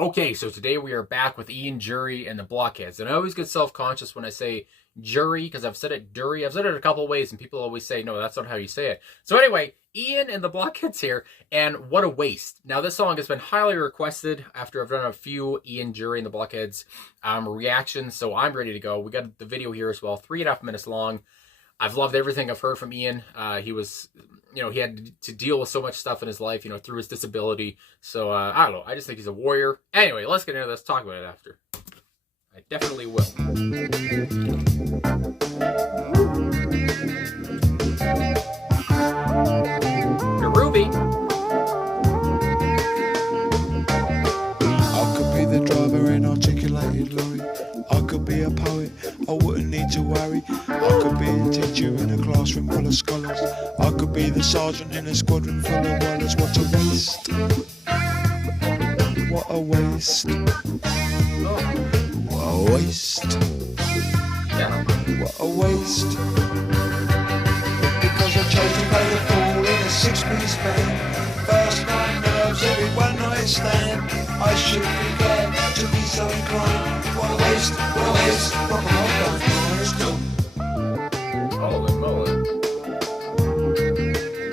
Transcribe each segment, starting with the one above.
Okay, so today we are back with Ian, Dury, and the Blockheads. And I always get self-conscious when I say Dury, because I've said it Dury. I've said it a couple of ways, and people always say, no, that's not how you say it. So anyway, Ian and the Blockheads here, and what a waste. Now, this song has been highly requested after I've done a few Ian, Dury, and the Blockheads reactions, so I'm ready to go. We got the video here as well, 3.5 minutes long. I've loved everything I've heard from Ian. He was, he had to deal with so much stuff in his life, through his disability. So, I don't know. I just think he's a warrior. Anyway, let's get into this. Talk about it after. I definitely will. Ruby. I could be the driver in articulated lorry. I could be a poet, I wouldn't need to worry. I could be a teacher in a classroom full of scholars. I could be the sergeant in a squadron full of wallers. What a waste. What a waste. What a waste. What a waste. Because I chose to play the fool in a six-piece band. First night nerves, every one night stand. I should be glad to be so inclined. What a waste, what a waste. Rock and roll, Holy moly.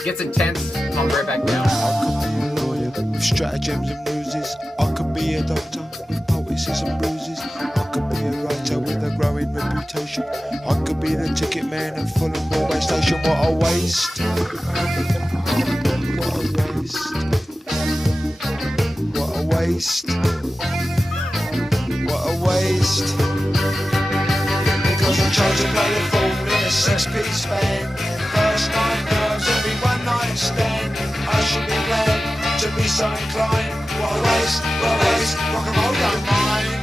Gets intense, comes right back down. I could be a lawyer with stratagems and ruses. I could be a doctor with poultices and bruises. I could be a writer with a growing reputation. I could be the ticket man at Fulham railway station. What a waste. What a waste. What a waste. What a waste. Because I chose to play the fool in a six-piece band. First night nerves, every one night stand. I should be glad to be so inclined. What a waste, what a waste. Rock and roll don't mind.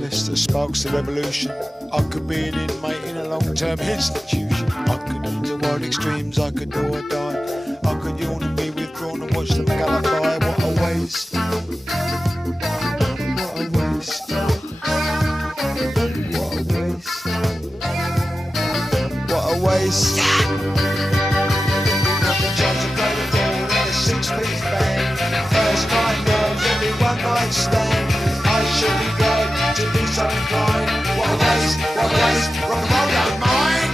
That sparks the revolution. I could be an inmate in a long-term institution. I could into wild extremes, I could do or die. I could yawn and be withdrawn and watch them gallify. What a waste. What a waste. What a waste. What a waste. Nothing chance to play the fool in a six-piece band. First night nerves, every one night stand. I should be glad to be so inclined. What a waste, what a waste. Rock and roll don't mind.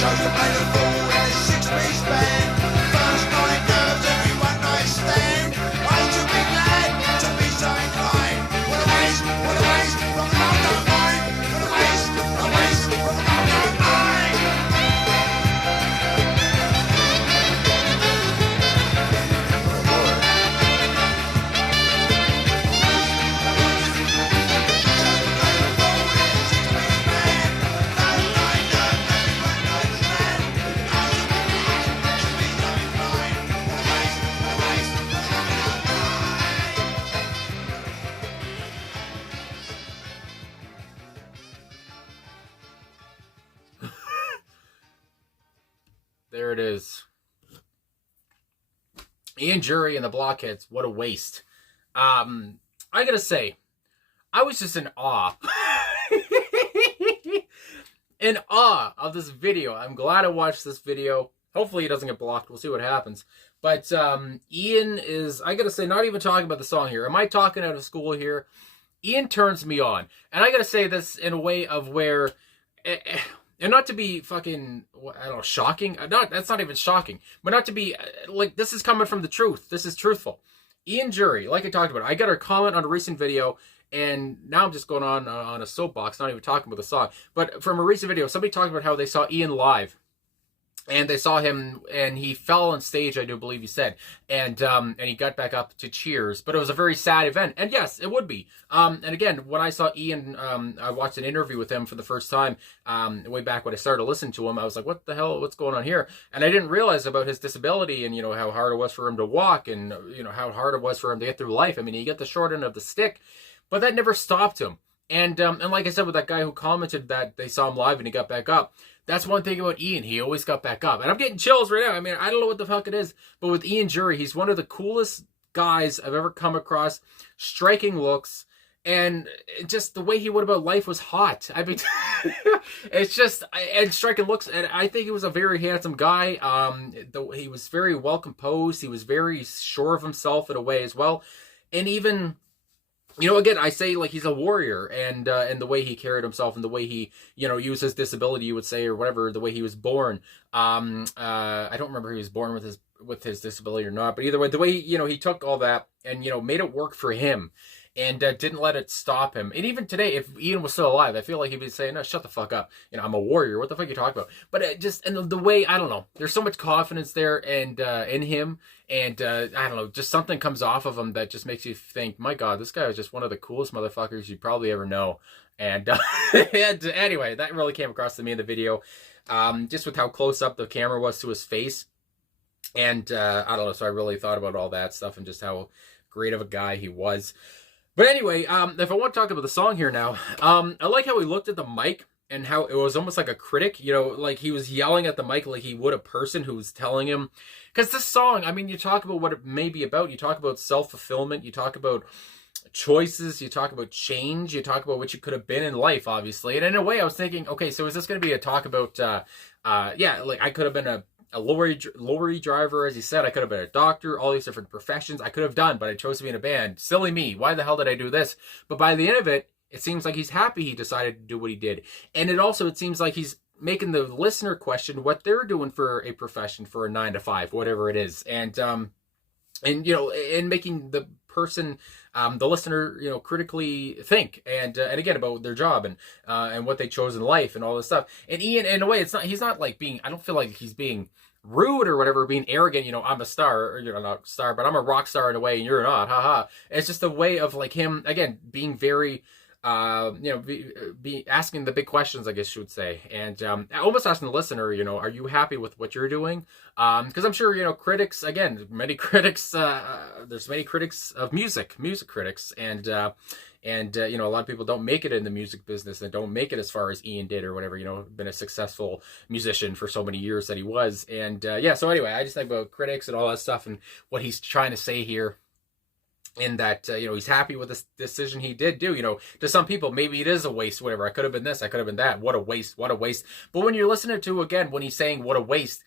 Chose to play the fool in a six-piece band. First night nerves, every one night stand. I should be glad to be so inclined. What a waste, what a waste. Rock and roll don't mind. What a waste, what a waste. Rock and roll don't mind. There it is. Ian, Dury, and the Blockheads. What a waste. I gotta say, I was just in awe. In awe of this video. I'm glad I watched this video. Hopefully he doesn't get blocked. We'll see what happens. But Ian is, I gotta say, not even talking about the song here. Am I talking out of school here? Ian turns me on. And I gotta say this in a way of where... And not to be fucking, I don't know, shocking. That's not even shocking. But not to be, this is coming from the truth. This is truthful. Ian, Dury, like I talked about, I got a comment on a recent video, and now I'm just going on a soapbox, not even talking about the song. But from a recent video, somebody talked about how they saw Ian live. and they saw him, and he fell on stage, I do believe he said, and he got back up to cheers. But it was a very sad event, and yes, it would be. And again, when I saw Ian, I watched an interview with him for the first time, way back when I started listening to him. I was like, what the hell, what's going on here? And I didn't realize about his disability, and how hard it was for him to walk, and how hard it was for him to get through life. I mean, he got the short end of the stick, but that never stopped him. And like I said, with that guy who commented that they saw him live and he got back up, that's one thing about Ian. He always got back up. And I'm getting chills right now. I mean, I don't know what the fuck it is, but with Ian Dury, he's one of the coolest guys I've ever come across. Striking looks, and just the way he went about life was hot. I mean, it's just, and striking looks, and I think he was a very handsome guy. He was very well composed. He was very sure of himself in a way as well. And even, again, I say, like, he's a warrior, and the way he carried himself, and the way he, used his disability, you would say, or whatever, the way he was born. I don't remember if he was born with his disability or not, but either way, the way, he took all that and, made it work for him, and didn't let it stop him. And even today, if Ian was still alive, I feel like he'd be saying, no, shut the fuck up. I'm a warrior. What the fuck are you talking about? But and the way, I don't know, there's so much confidence there, and in him, and I don't know, just something comes off of him that just makes you think, my God, this guy is just one of the coolest motherfuckers you probably ever know. And, and anyway, that really came across to me in the video, just with how close up the camera was to his face. And I don't know, so I really thought about all that stuff and just how great of a guy he was. But anyway, if I want to talk about the song here now, I like how he looked at the mic and how it was almost like a critic, like he was yelling at the mic like he would a person who was telling him. Because this song, I mean, you talk about what it may be about. You talk about self-fulfillment. You talk about choices. You talk about change. You talk about what you could have been in life, obviously. And in a way, I was thinking, okay, so is this going to be a talk about, like I could have been a lorry driver, as he said. I could have been a doctor, all these different professions I could have done, but I chose to be in a band. Silly me. Why the hell did I do this? But by the end of it, it seems like he's happy he decided to do what he did. And it seems like he's making the listener question what they're doing for a profession, for a 9 to 5, whatever it is. And making the person, the listener, critically think, and again, about their job, and what they chose in life, and all this stuff. And Ian, in a way, he's not like being, I don't feel like he's being rude or whatever, being arrogant, I'm a star, or you're not a star, but I'm a rock star in a way, and you're not, haha. It's just a way of, like, him, again, being very, be asking the big questions, I guess you would say, and almost asking the listener, are you happy with what you're doing? Because I'm sure, critics, again, many critics, there's many critics of music critics, and a lot of people don't make it in the music business, and don't make it as far as Ian did, or whatever, been a successful musician for so many years that he was. And so anyway, I just think about critics and all that stuff, and what he's trying to say here, in that, he's happy with this decision he did do. To some people, maybe it is a waste, whatever. I could have been this, I could have been that. What a waste, what a waste. But when you're listening to, again, when he's saying what a waste,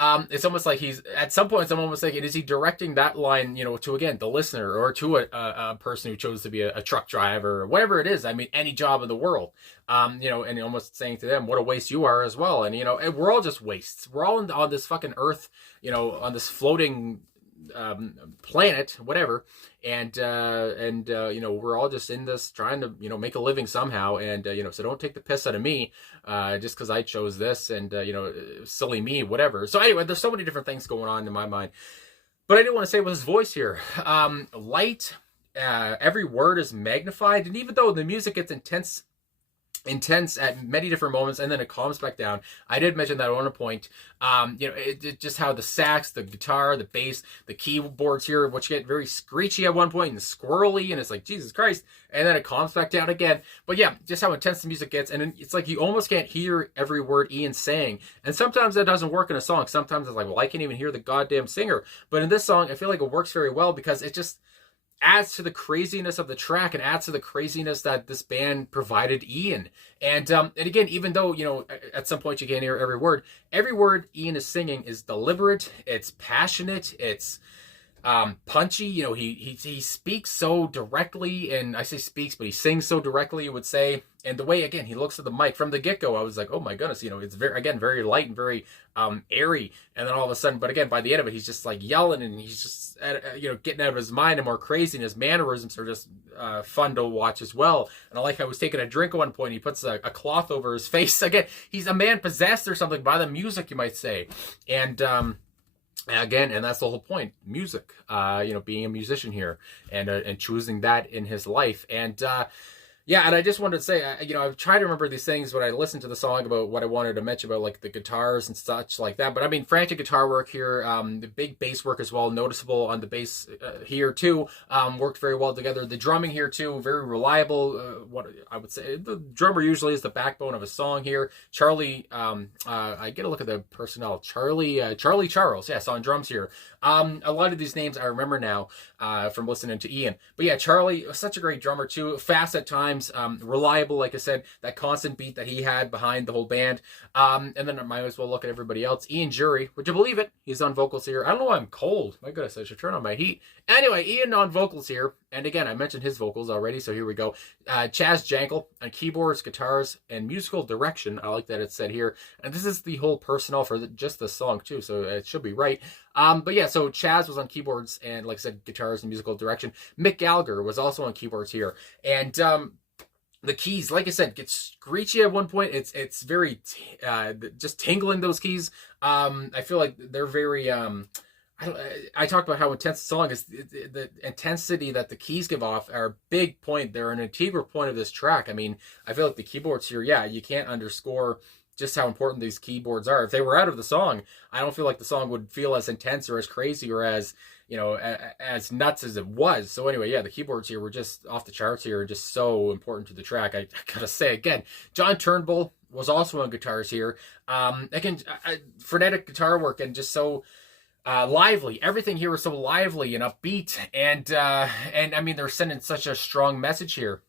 it's almost like he's, at some points, I'm almost thinking, is he directing that line, to, again, the listener, or to a person who chose to be a truck driver, or whatever it is. I mean, any job in the world, and almost saying to them, what a waste you are as well. And, and we're all just wastes. We're all on this fucking earth, on this floating planet, whatever, and we're all just in this trying to make a living somehow, and so don't take the piss out of me just because I chose this, and silly me, whatever. So anyway, there's so many different things going on in my mind, but I do want to say with his voice here, light, every word is magnified, and even though the music gets intense at many different moments, and then it calms back down. I did mention that on a point. Just how the sax, the guitar, the bass, the keyboards here, which get very screechy at one point and squirrely, and it's like, Jesus Christ, and then it calms back down again. But yeah, just how intense the music gets, and it's like you almost can't hear every word Ian's saying. And sometimes that doesn't work in a song. Sometimes it's like, well, I can't even hear the goddamn singer. But in this song, I feel like it works very well, because it just adds to the craziness of the track, and adds to the craziness that this band provided Ian. And again, even though, at some point you can't hear every word Ian is singing is deliberate, it's passionate, it's punchy. He speaks so directly, and I say speaks, but he sings so directly, you would say. And the way, again, he looks at the mic from the get-go, I was like, oh my goodness, it's very, again, very light and very airy. And then all of a sudden, but again, by the end of it, he's just like yelling, and he's just, getting out of his mind and more crazy, and his mannerisms are just fun to watch as well. And I like how he was taking a drink at one point, he puts a cloth over his face. Again, he's a man possessed or something by the music, you might say. And again, and that's the whole point, music, being a musician here, and choosing that in his life. And yeah, and I just wanted to say, I've tried to remember these things when I listened to the song about what I wanted to mention about, like, the guitars and such like that. But I mean, frantic guitar work here, the big bass work as well, noticeable on the bass here too, worked very well together. The drumming here too, very reliable. What I would say, the drummer usually is the backbone of a song here. Charlie, I get a look at the personnel. Charlie Charles, yes, on drums here. A lot of these names I remember now from listening to Ian. But yeah, Charlie was such a great drummer too, fast at times, reliable, like I said, that constant beat that he had behind the whole band. And then I might as well look at everybody else. Ian Dury, would you believe it? He's on vocals here. I don't know why I'm cold. My goodness, I should turn on my heat. Anyway, Ian on vocals here. And again, I mentioned his vocals already, so here we go. Chaz Jankel on keyboards, guitars, and musical direction. I like that it's said here. And this is the whole personnel for just the song too, so it should be right. But yeah, so Chaz was on keyboards and, like I said, guitars and musical direction. Mick Gallagher was also on keyboards here. And the keys, like I said, get screechy at one point. It's very just tingling, those keys. I feel like they're very I talked about how intense the song is. The intensity that the keys give off are a big point. They're an integral point of this track. I mean, I feel like the keyboards here, yeah, you can't underscore just how important these keyboards are. If they were out of the song, I don't feel like the song would feel as intense or as crazy or as, as nuts as it was. So anyway, yeah, the keyboards here were just off the charts here, just so important to the track. I gotta say again, John Turnbull was also on guitars here. Again, frenetic guitar work and just so lively. Everything here was so lively and upbeat, and I mean, they're sending such a strong message here.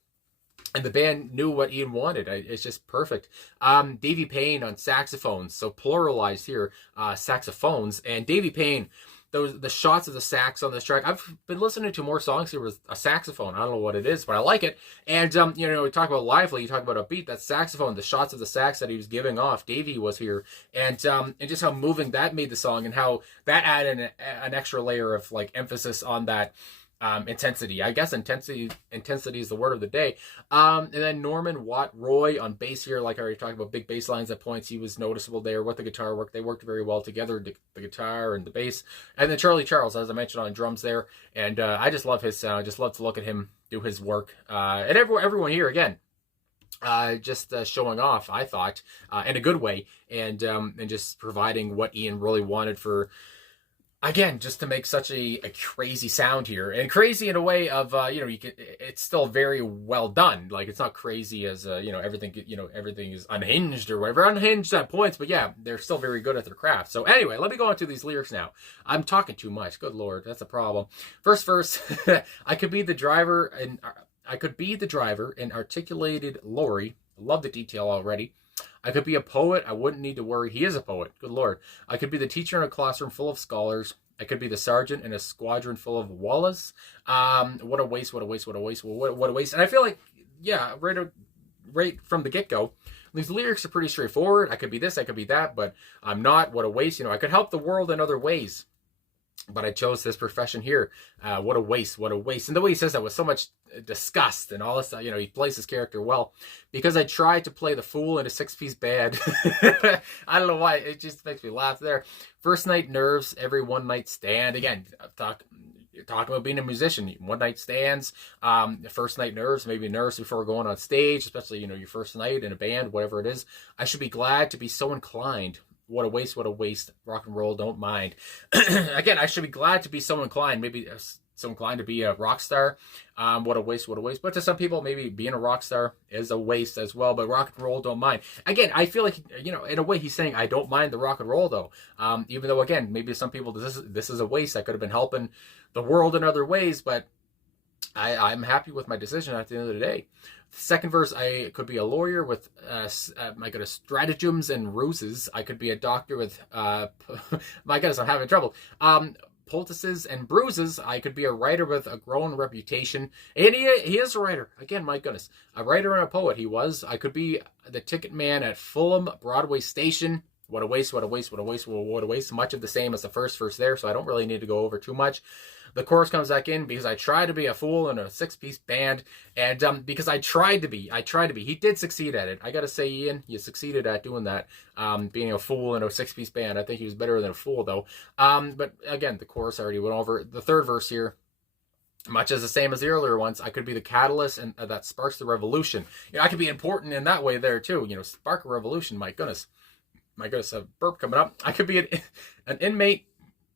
And the band knew what Ian wanted. It's just perfect. Davey Payne on saxophones. So pluralized here, saxophones. And Davey Payne, the shots of the sax on this track. I've been listening to more songs here with a saxophone. I don't know what it is, but I like it. And, we talk about lively, you talk about upbeat, that saxophone, the shots of the sax that he was giving off. Davey was here. And just how moving that made the song, and how that added an extra layer of, like, emphasis on that intensity. I guess intensity is the word of the day. And then Norman Watt Roy on bass here, like I already talked about, big bass lines at points. He was noticeable there with the guitar work. They worked very well together, the guitar and the bass. And then Charlie Charles, as I mentioned, on drums there. And I just love his sound. I just love to look at him do his work. And everyone here, again, just showing off, I thought, in a good way. And just providing what Ian really wanted for, again, just to make such a crazy sound here, and crazy in a way of, it's still very well done. Like, it's not crazy as, everything is unhinged or whatever, unhinged at points, but yeah, they're still very good at their craft. So anyway, let me go into these lyrics now. I'm talking too much. Good Lord, that's a problem. First verse, I could be the driver in articulated lorry. Love the detail already. I could be a poet. I wouldn't need to worry. He is a poet. Good Lord. I could be the teacher in a classroom full of scholars. I could be the sergeant in a squadron full of wallahs. What a waste, what a waste, what a waste, what a waste. And I feel like, yeah, right from the get-go, these lyrics are pretty straightforward. I could be this, I could be that, but I'm not. What a waste. I could help the world in other ways, but I chose this profession here. What a waste, what a waste. And the way he says that with so much disgust and all this stuff, he plays his character well. Because I tried to play the fool in a six-piece band. I don't know why, it just makes me laugh there. First night nerves, every one night stand. Again, talking about being a musician, one night stands, first night nerves, maybe nerves before going on stage, especially, your first night in a band, whatever it is. I should be glad to be so inclined. What a waste, what a waste. Rock and roll, don't mind. Again, I should be glad to be so inclined, maybe so inclined to be a rock star. What a waste, what a waste. But to some people, maybe being a rock star is a waste as well, but rock and roll, don't mind. Again, I feel like, in a way he's saying, I don't mind the rock and roll though. Even though, again, maybe some people, this is a waste. I could have been helping the world in other ways, but I'm happy with my decision at the end of the day. Second verse, I could be a lawyer with, my goodness, stratagems and ruses. I could be a doctor with, my goodness, I'm having trouble. poultices and bruises. I could be a writer with a growing reputation. And he is a writer. Again, my goodness. A writer and a poet he was. I could be the ticket man at Fulham Broadway Station. What a waste, what a waste, what a waste, what a waste. Much of the same as the first verse there, so I don't really need to go over too much. The chorus comes back in because I tried to be a fool in a 6-piece band, and because I tried to be. He did succeed at it. I gotta say, Ian, you succeeded at doing that, being a fool in a 6-piece band. I think he was better than a fool, though. But again, the chorus I already went over. The third verse here, much as the same as the earlier ones, I could be the catalyst and that sparks the revolution. I could be important in that way there, too. Spark a revolution, my goodness. My goodness, a burp coming up. I could be an inmate.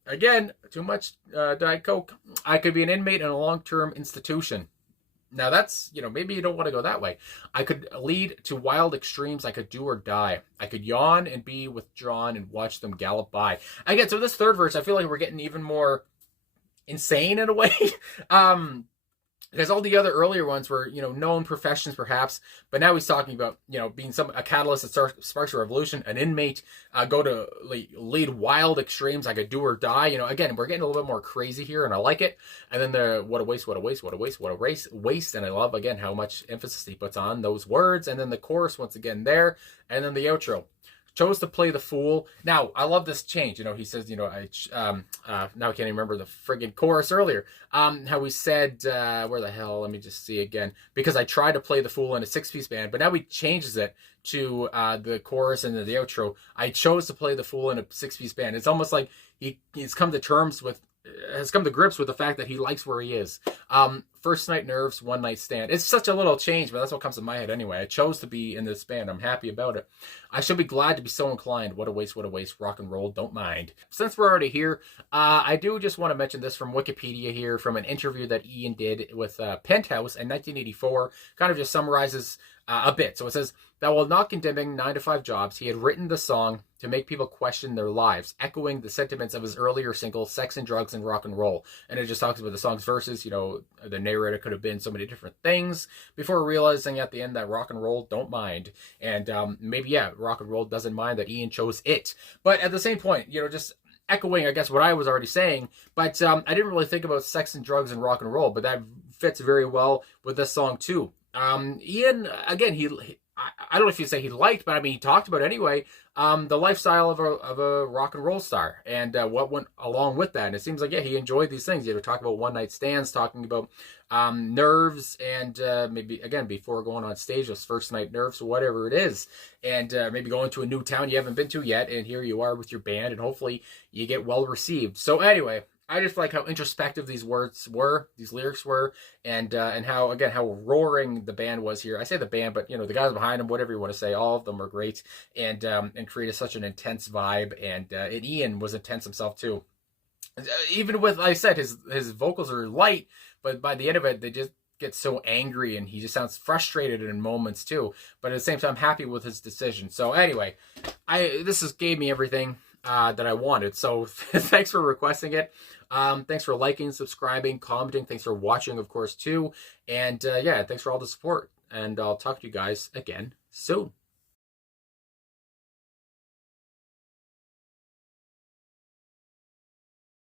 Again, too much Diet Coke. I could be an inmate in a long-term institution. Now that's, maybe you don't want to go that way. I could lead to wild extremes. I could do or die. I could yawn and be withdrawn and watch them gallop by. Again, so this third verse, I feel like we're getting even more insane in a way. Because all the other earlier ones were, known professions perhaps, but now he's talking about, being a catalyst that sparks a revolution, an inmate, go to lead wild extremes. I could do or die. Again, we're getting a little bit more crazy here, and I like it. And then the what a waste, what a waste, what a waste, what a waste. And I love, again, how much emphasis he puts on those words. And then the chorus once again there, and then the outro. Chose to play the fool. Now, I love this change. He says, now I can't even remember the friggin' chorus earlier. How he said, where the hell? Let me just see again. Because I tried to play the fool in a 6-piece band, but now he changes it to the chorus and then the outro. I chose to play the fool in a 6-piece band. It's almost like he's come to grips with the fact that he likes where he is. First night nerves, one night stand. It's such a little change, but that's what comes to my head anyway. I chose to be in this band. I'm happy about it. I should be glad to be so inclined. What a waste, what a waste. Rock and roll, don't mind. Since we're already here, I do just want to mention this from Wikipedia here, from an interview that Ian did with Penthouse in 1984. Kind of just summarizes a bit. So it says that while not condemning 9-to-5 jobs, he had written the song to make people question their lives, echoing the sentiments of his earlier single, Sex and Drugs and Rock and Roll. And it just talks about the song's verses. The narrator could have been so many different things before realizing at the end that rock and roll don't mind. And maybe, rock and roll doesn't mind that Ian chose it. But at the same point, just echoing, I guess, what I was already saying. But I didn't really think about sex and drugs and rock and roll, but that fits very well with this song too. Ian, again, I don't know if you'd say he liked, but I mean, he talked about anyway, the lifestyle of a rock and roll star and what went along with that. And it seems like, he enjoyed these things. Talk about one-night stands, talking about nerves, and maybe, again, before going on stage, those first night nerves, whatever it is. And maybe going to a new town you haven't been to yet, and here you are with your band, and hopefully you get well received. So anyway, I just like how introspective these lyrics were, and how roaring the band was here. I say the band, but the guys behind them, whatever you want to say, all of them are great, and created such an intense vibe, and Ian was intense himself too. Even with, like I said, his vocals are light, but by the end of it, they just get so angry, and he just sounds frustrated in moments too. But at the same time, happy with his decision. So anyway, this gave me everything that I wanted. So thanks for requesting it. Thanks for liking, subscribing, commenting. Thanks for watching, of course, too. And thanks for all the support. And I'll talk to you guys again soon.